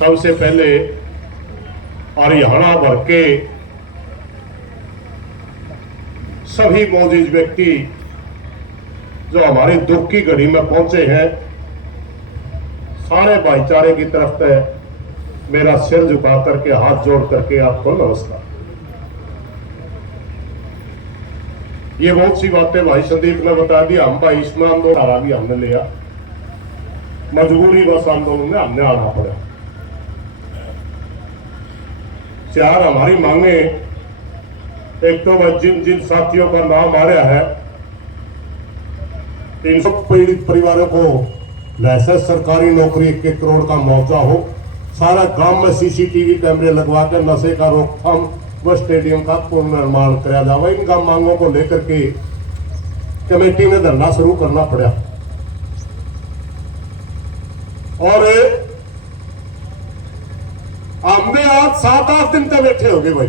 सबसे पहले हरियाणा भर के सभी मौजूद व्यक्ति जो हमारी दुख की घड़ी में पहुंचे हैं, सारे भाईचारे की तरफ से मेरा सिर झुका करके हाथ जोड़ करके आपको नमस्कार। ये बहुत सी बातें भाई संदीप ने बता दी। हम भाई इसमें आंदोलन भी हमने लिया, मजबूरी बस आंदोलन में हमने आना पड़ा। चार हमारी मांगे, एक तो जिन जिन साथियों का नाम आ रहा है, 300 पीड़ित परिवारों को लाइसेंस सरकारी नौकरी 1 करोड़ का मुआवजा हो, सारा गांव में सीसीटीवी कैमरे लगवा कर नशे का रोकथाम व स्टेडियम का पुनर्निर्माण कराया जाए। इन मांगों को लेकर के कमेटी में धरना शुरू करना पड़ा और हमने आज 7-8 दिन तक बैठे हो गए भाई,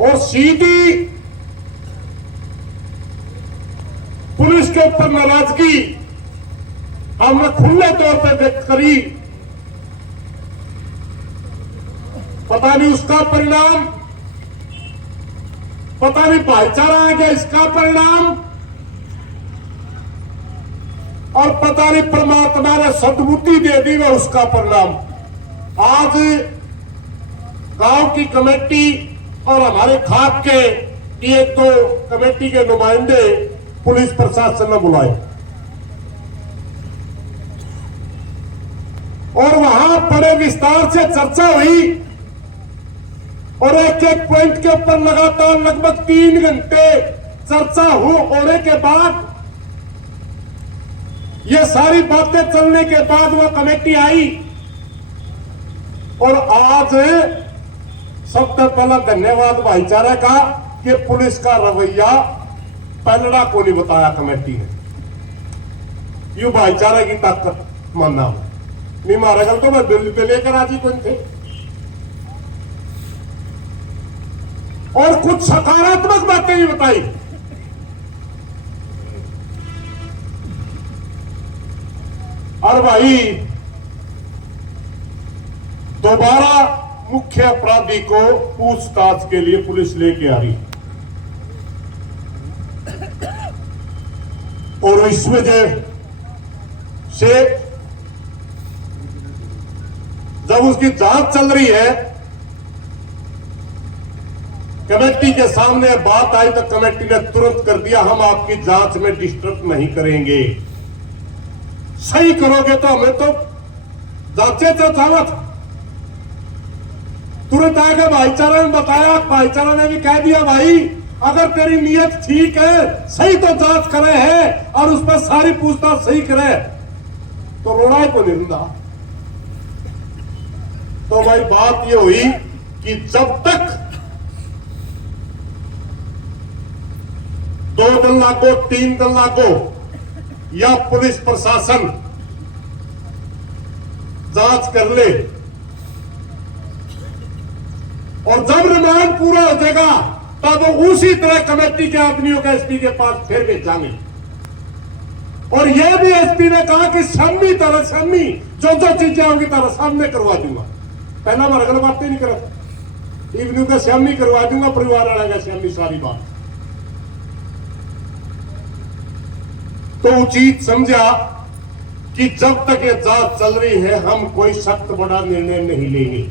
और सीधी पुलिस के ऊपर नाराजगी हमने खुले तौर पर व्यक्त करी। पता नहीं उसका परिणाम, पता नहीं भाईचारा आ गया इसका परिणाम, और पता नहीं परमात्मा ने सद्बुद्धि दे दी वह उसका परिणाम। आज गांव की कमेटी और हमारे खाप के ये तो कमेटी के नुमाइंदे पुलिस प्रशासन ने बुलाए और वहां बड़े विस्तार से चर्चा हुई और एक एक पॉइंट के ऊपर लगातार लगभग 3 घंटे चर्चा होने के बाद, ये सारी बातें चलने के बाद वो कमेटी आई। और आज सबसे पहला धन्यवाद भाईचारे का कि पुलिस का रवैया पलड़ा को नहीं बताया कमेटी ने। यू भाईचारे की ताकत मानना नहीं, मारा गल तो मैं बिल पे लेकर आज ही कौन थे। और कुछ सकारात्मक बातें भी बताई। और भाई दोबारा मुख्य अपराधी को पूछताछ के लिए पुलिस लेके आ रही, और इस वजह से जब उसकी जांच चल रही है, कमेटी के सामने बात आई तो कमेटी ने तुरंत कर दिया, हम आपकी जांच में डिस्टर्ब नहीं करेंगे, सही करोगे तो हमें तो जांचे तो था। तुरंत आगे भाईचारा ने बताया, भाईचारा ने भी कह दिया भाई अगर तेरी नीयत ठीक है, सही तो जांच करे है और उस पर सारी पूछताछ सही करे तो रोड़ा को नहीं रुंदा। तो भाई बात ये हुई कि जब तक 2 दिन लागो 3 दिन लागो या पुलिस प्रशासन जांच कर ले, और जब रिमांड पूरा हो जाएगा तब उसी तरह कमेटी के आदमियों का एसपी के पास फिर भेजांगे। और यह भी एसपी ने कहा कि शामी तरह शामी जो चीजें होंगी तरह सामने करवा दूंगा। पहला मैं अगल बातें नहीं कर इवनिंग का शामी करवा दूंगा, परिवार वाला का शामी, सारी बात तो उचित समझा कि जब तक ये जांच चल रही है हम कोई सख्त बड़ा निर्णय नहीं लेंगे।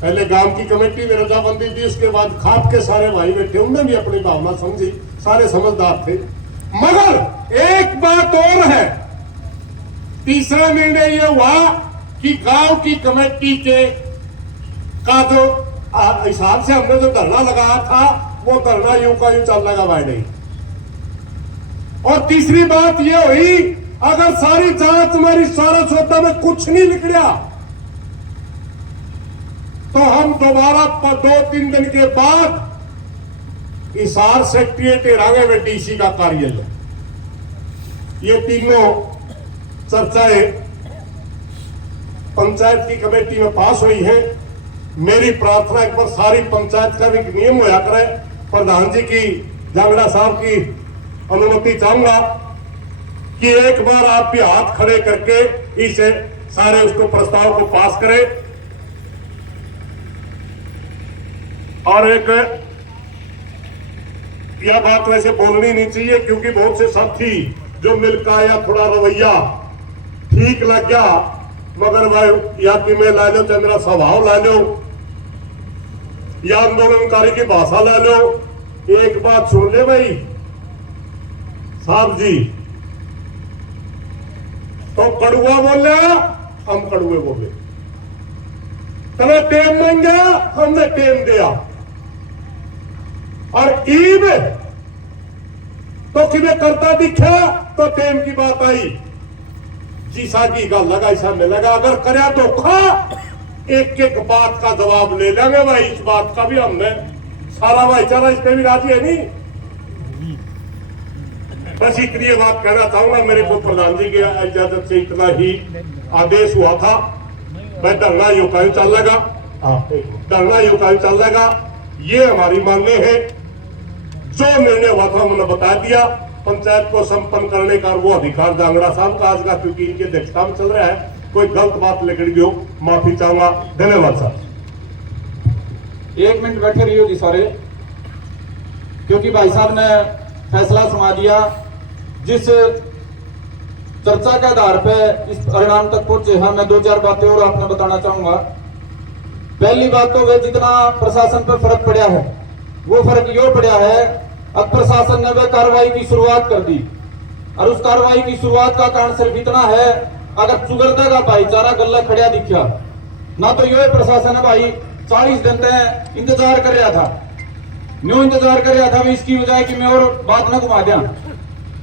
पहले गांव की कमेटी में रजाबंदी दी, उसके बाद खाप के सारे भाई बैठे, उन्होंने भी अपनी भावना समझी, सारे समझदार थे। मगर एक बात और है, तीसरा निर्णय यह हुआ कि गांव की कमेटी के का जो हिसाब से हमने जो धरना लगाया था वो धरना यूं का यूं चल लगा भाई नहीं। और तीसरी बात यह हुई अगर सारी जांच हमारी सारा सौदा में कुछ नहीं निकला तो हम दोबारा 2-3 दिन के बाद हिसार सेक्रेटरीट रांगे में डीसी का कार्यालय। ये तीनों चर्चाएं पंचायत की कमेटी में पास हुई है। मेरी प्रार्थना एक बार सारी पंचायत का भी नियम होया करे, प्रधान जी की जांगड़ा साहब की अनुमति चाहूंगा कि एक बार आप भी हाथ खड़े करके इसे सारे उसको प्रस्ताव को पास करें। और एक यह बात वैसे बोलनी नहीं चाहिए क्योंकि बहुत से साथी जो मिलकर आया थोड़ा रवैया ठीक लग गया, मगर वह या कि मैं ला लो चाहे मेरा स्वभाव ला लो या आंदोलनकारी की भाषा ला लो। एक बात सुन ले भाई साहब जी, तो कड़ुआ बोले हम कड़ुए बोले, तने टेम मांगा हमने टेम दिया, और ईब तो किमें करता दिखा तो टेम की बात आई, जीसा की गल लगा सामने लगा, अगर करया धोखा एक एक बात का जवाब ले लेंगे भाई। इस बात का भी हमने सारा भाईचारा इस पे भी राजी है नहीं। बस इतनी बात कहना चाहूंगा, मेरे को प्रधान जी की इजाजत से इतना ही आदेश हुआ था। मैं धरना युकायु चल लगा, धरना युकायु चल लगा, ये हमारी मांगे है। जो निर्णय हुआ था उन्होंने बता दिया, पंचायत को संपन्न करने का वो अधिकार जांगड़ा साहब का आज का, क्योंकि इनके अध्यक्षता में चल रहा है। कोई गलत बात लेकर भी हो माफी चाहूंगा। धन्यवाद साहब। 1 मिनट बैठे रहिए जी सारे, क्योंकि भाई साहब ने फैसला सुना दिया। जिस चर्चा के आधार पे इस परिणाम तक पहुंचे हैं, मैं 2-4 बातें और आपने बताना चाहूंगा। पहली बात तो वे जितना प्रशासन पे फर्क पड़ा है वो फर्क यो पड़ा है, अब प्रशासन ने वह कार्रवाई की शुरुआत कर दी, और उस कार्रवाई की शुरुआत का कारण सिर्फ इतना है, अगर चुगलता का भाईचारा गल्ला खड़ा दिखा ना, तो यो प्रशासन है भाई 40 दिन तक इंतजार कर रहा था। न्यू इंतजार कर रहा था भी इसकी वजह कि मैं और बात न घुमा दिया।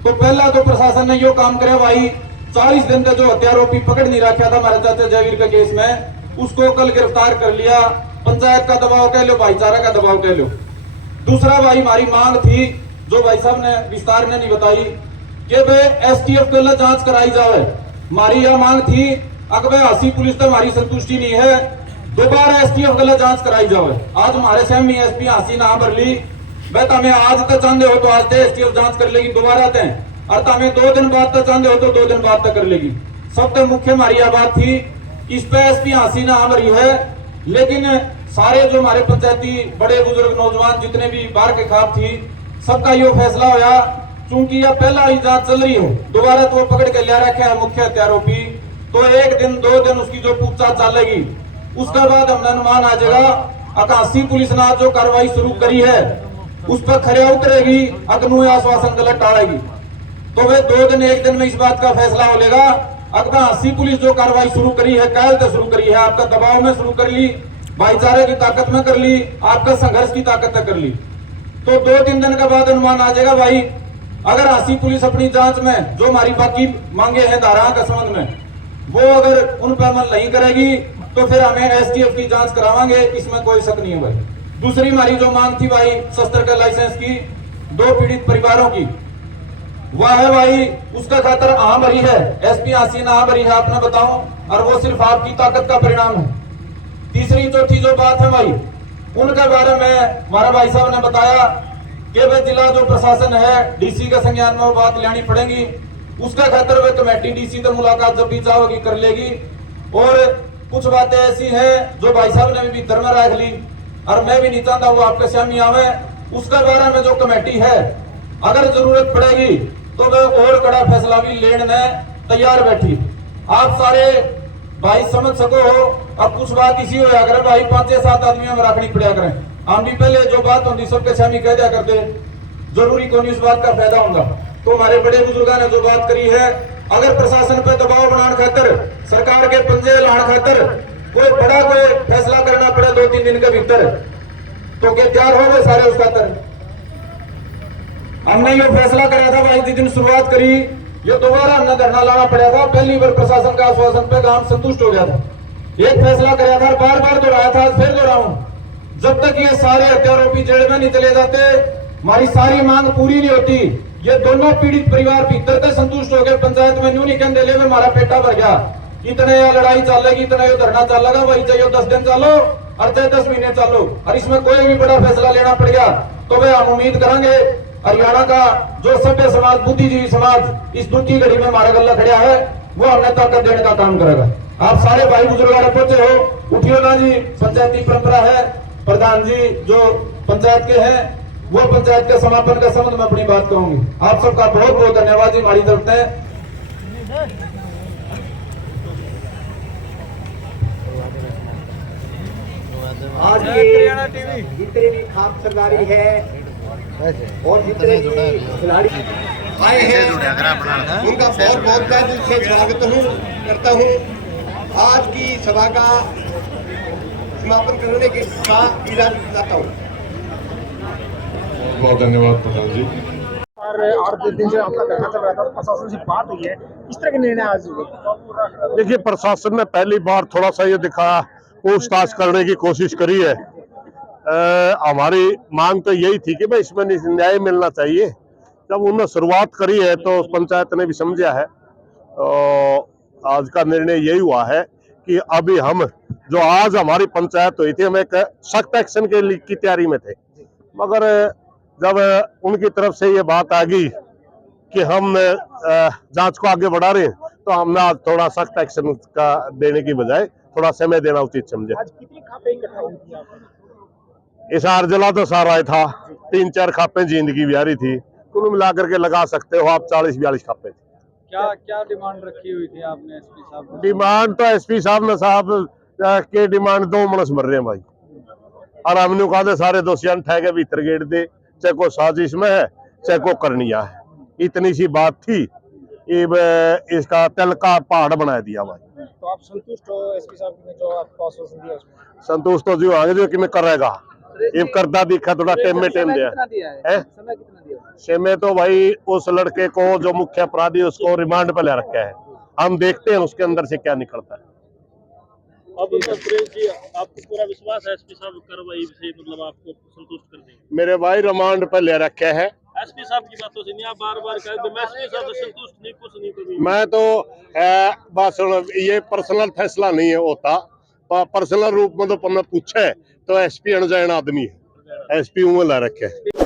तो पहला तो प्रशासन ने यो काम करे भाई, 40 दिन तक जो हत्यारोपी पकड़ नहीं रखा था हमारे चाचा जयवीर के केस में, उसको कल गिरफ्तार कर लिया। पंचायत का दबाव कह लो, भाईचारा का दबाव कह लो। दूसरा भाई हमारी मांग थी, जो भाई साहब ने विस्तार में नहीं बताई, कि भाई एसटीएफ के लिए जांच कराई जाए। हमारी यह मांग थी, अगर हासी पुलिस तो हमारी संतुष्टि नहीं है, दोबारा एसटीएफ के लिए जांच कराई जाए। आज हमारे सेमी एसपी हासी ना भर ली, वह तमें आज तक चाहते हो तो आज तक एसटीएफ जांच कर लेगी दोबारा तय, और तमें 2 दिन बाद तक चाहते हो तो 2 दिन बाद तक कर लेगी। सबसे मुख्य हमारी यह बात थी, इस पे एसपी हासी ना भरी है, लेकिन सारे जो हमारे पंचायती बड़े बुजुर्ग नौजवान जितने भी बाहर के खाब थी, सबका यो फैसला होया, चूंकि यह पहला ही जांच चल रही है, दोबारा तो पकड़ के लिया रखे है मुख्य हत्यारोपी, तो 1 दिन 2 दिन उसकी जो पूछताछ चलेगी, उसके बाद हमने अनुमान आ जाएगा। अकाशी पुलिस ने जो कार्रवाई शुरू करी है उस पर खरे उतरेगी, अग्नु आश्वासन गलत टाड़ेगी, तो वे 2 दिन 1 दिन में इस बात का फैसला हो लेगा। अगर हासी पुलिस जो कार्रवाई शुरू करी है, कायल तो शुरू करी है, आपका दबाव में शुरू कर ली, भाईचारे की ताकत में कर ली, आपका संघर्ष की ताकत में कर ली, तो 2-3 दिन के बाद अनुमान आ जाएगा भाई। अगर हासी पुलिस अपनी जांच में जो हमारी बाकी मांगे हैं धाराओं के संबंध में, वो अगर उन पर अमल नहीं करेगी तो फिर हमें एसटीएफ की जांच करावांगे, इसमें कोई शक नहीं है भाई। दूसरी हमारी जो मांग थी भाई शस्त्र के लाइसेंस की 2 पीड़ित परिवारों की, वह है भाई उसका खातर आ भरी है, एसपी हासी आ भरी है, आपने बताओ, और वो सिर्फ आपकी ताकत का परिणाम है। तीसरी चौथी जो बात है भाई, उनके बारे में हमारा भाई साहब ने बताया कि वे जिला जो प्रशासन है, डीसी के संज्ञान में वो बात लेनी पड़ेगी, उसका खातर वे कमेटी डीसी से मुलाकात जब भी चाहोगी कर लेगी। और कुछ बातें ऐसी हैं जो भाई साहब ने भी भीतर में रख ली, और मैं भी नहीं चाहता वो आपके सामने आवे। उसके बारे में जो कमेटी है, अगर जरूरत पड़ेगी तो वे और कड़ा फैसला भी लेने तैयार बैठी। आप सारे भाई समझ सको हो, अब कुछ बात इसी हो अगर भाई 5-7 आदमियों में रखनी पड़ा करें, हम भी पहले जो बात होती सबके सामने कह दिया करते, जरूरी कौन इस बात का फायदा होगा। तो हमारे बड़े बुजुर्गों ने जो बात करी है, अगर प्रशासन पे दबाव बनाने खातर, सरकार के पंजे लाने खातर कोई बड़ा कोई फैसला करना पड़े 2-3 दिन के भीतर, तो क्या तैयार हो गए सारे उस खातर। हमने ये फैसला करा था भाई, जिस दिन शुरुआत करी, ये दोबारा हमने धरना लाना पड़ा था। पहली बार प्रशासन का आश्वासन पे काम संतुष्ट हो गया था, एक फैसला कराया था, बार बार दोहराया था, फिर दोहराऊं, जब तक ये सारे हत्यारोपी जेल में नहीं चले जाते, हमारी सारी मांग पूरी नहीं होती। ये दोनों पीड़ित परिवार भीतर तक संतुष्ट हो गए, पंचायत में न्यू नहीं कहते ले में हमारा पेटा भर गया, इतने ये लड़ाई चलेगी, इतना ये धरना चलेगा भाई, चाहे 10 दिन चलो और चाहे 10 महीने चलो, और इसमें कोई भी बड़ा फैसला लेना पड़ गया तो वे हम उम्मीद करेंगे हरियाणा का जो सभ्य समाज, बुद्धिजीवी समाज इस दुख की घड़ी में हमारा गला खड़ा है, वो हमने ताकत देने का काम करेगा। आप सारे भाई बुजुर्ग पहुंचे हो, उठियो ना जी। पंचायती परंपरा है, प्रधान जी जो पंचायत के हैं वो पंचायत के समापन के संबंध में अपनी बात कहूंगी। आप सबका बहुत बहुत धन्यवाद जी हमारी तरफ से। आज ये जितने भी खाप सरदारी है और जितने भी खिलाड़ी आए हैं उनका बहुत बहुत दिल से स्वागत करता हूँ। आज की सभा का समापन करने के साथ इजाजत चाहता हूँ। बहुत धन्यवाद प्रधान जी। और 8 दिन से आपका धरना चल रहा था, प्रशासन से बात हुई है, किस तरह के निर्णय आज हुए? देखिए, प्रशासन ने पहली बार थोड़ा सा ये दिखा पूछताछ करने की कोशिश करी है। हमारी मांग तो यही थी कि भाई इसमें न्याय मिलना चाहिए। जब उन्होंने शुरुआत करी है तो पंचायत ने भी समझा है। आज का निर्णय यही हुआ है कि अभी हम जो आज हमारी पंचायत हुई थी, हम एक सख्त एक्शन के लिए की तैयारी में थे, मगर जब उनकी तरफ से ये बात आ गई कि हम जांच को आगे बढ़ा रहे हैं, तो हमने आज थोड़ा सख्त एक्शन का देने की बजाय थोड़ा समय देना उचित समझे। आज कितनी खापें इकट्ठा हुई थी आपने? इस आरजला तो सारा था, 3-4 खापें जिंदगी बिहारी थी, कुल मिलाकर के लगा सकते हो आप 40-42 खापें थी। क्या क्या डिमांड रखी हुई थी आपने एसपी साहब? डिमांड तो एसपी साहब ने के डिमांड 2 मनस मर रहे हैं भाई, और हमने कहा था सारे दोषियां ठहके भीतर गेट दे, चाहे को साजिश में है चाहे को करनिया है। इतनी सी बात थी, इसका तिल का पहाड़ बना दिया भाई। तो आप संतुष्ट हो एसपी साहब ने जो आपको आश्वासन दिया उसमें? संतुष्ट तो जो आगे जो कि मैं करेगा ये करता दिखा, थोड़ा टेम में टेम दिया है। समय कितना दिया? समय तो भाई उस लड़के को जो मुख्य अपराधी उसको रिमांड पे ले रखा है, हम देखते हैं उसके अंदर से क्या निकलता है। अब सुरेश जी, आपको पूरा विश्वास है एसपी साहब कार्रवाई से मतलब आपको संतुष्ट कर देंगे? मेरे भाई रिमांड पे ले रखे है। एसपी साहब की बातों से नहीं, आप बार बार कह दो मैं एसपी साहब से संतुष्ट नहीं, कुछ नहीं कभी। मैं तो बस ये पर्सनल फैसला नहीं है होता, पर्सनल रूप में तो मैं पूछे तो एसपी अनजान आदमी है, एसपी ला रखे है।